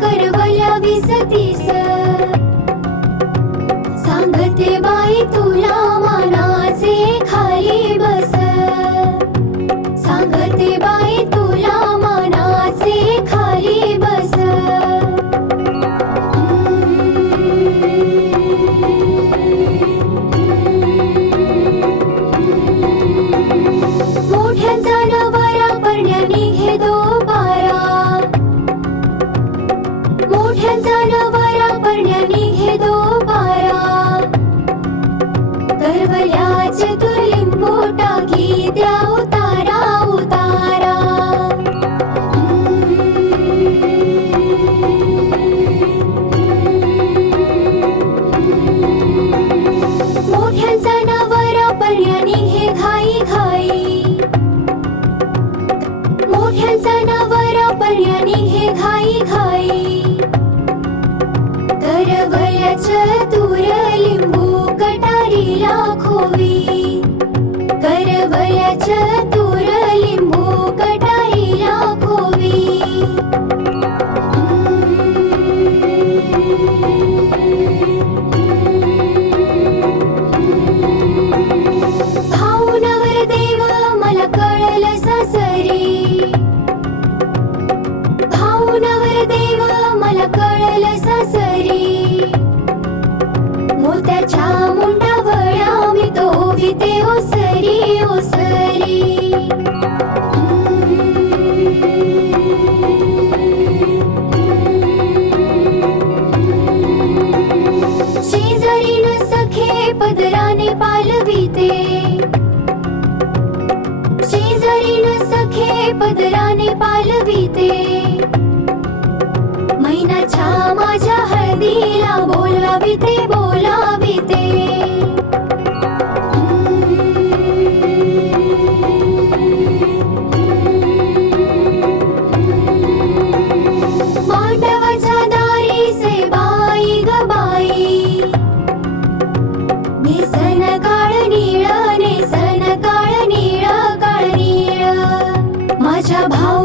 करवल्या विसतीस. सांगते बा चतुर लिंबू कटारीला खोवी करवल्या चतुर सखे पदराने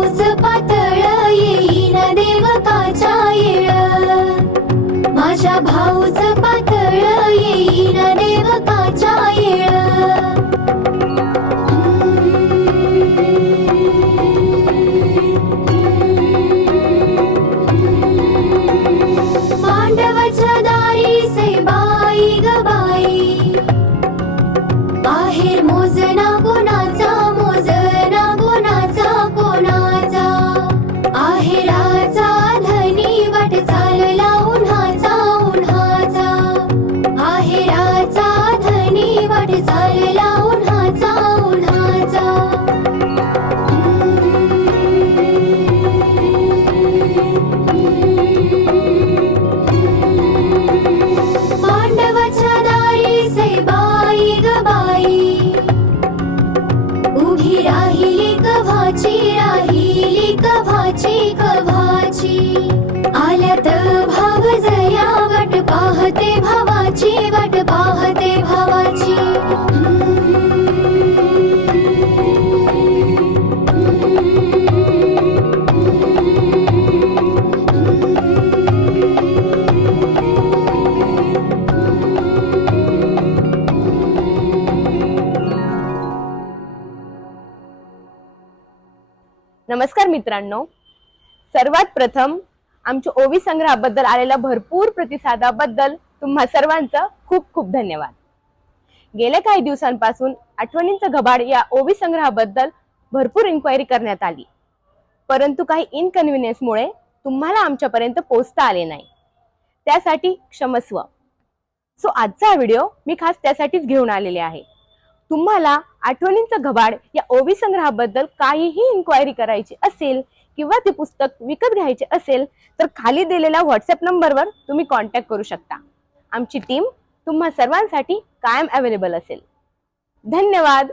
भाऊच पातळ येईन देवताच्या येळ. माझ्या भाऊच पातळ उभी राहिली कव्हाची नमस्कार मित्रांनो. सर्वात प्रथम आमच्या ओवी संग्रहाबद्दल आलेल्या भरपूर प्रतिसादाबद्दल तुम्हा सर्वांचं खूप खूप धन्यवाद. गेल्या काही दिवसांपासून आठवणींचं घबाड या ओवी संग्रहाबद्दल भरपूर इन्क्वायरी करण्यात आली. परंतु काही इनकन्व्हिनियन्समुळे तुम्हाला आमच्यापर्यंत पोचता आले नाही. त्यासाठी क्षमस्व. सो आजचा व्हिडिओ मी खास त्यासाठीच घेऊन आलेले आहे. तुम्हाला आठवणींचं घबाड या ओवी संग्रहाबद्दल काहीही इन्क्वायरी करायची असेल किंवा ते पुस्तक विकत घ्यायचे असेल तर खाली दिलेल्या व्हॉट्सअप नंबरवर तुम्ही कॉन्टॅक्ट करू शकता. आमची टीम तुम्हा सर्वांसाठी कायम अवेलेबल असेल. धन्यवाद!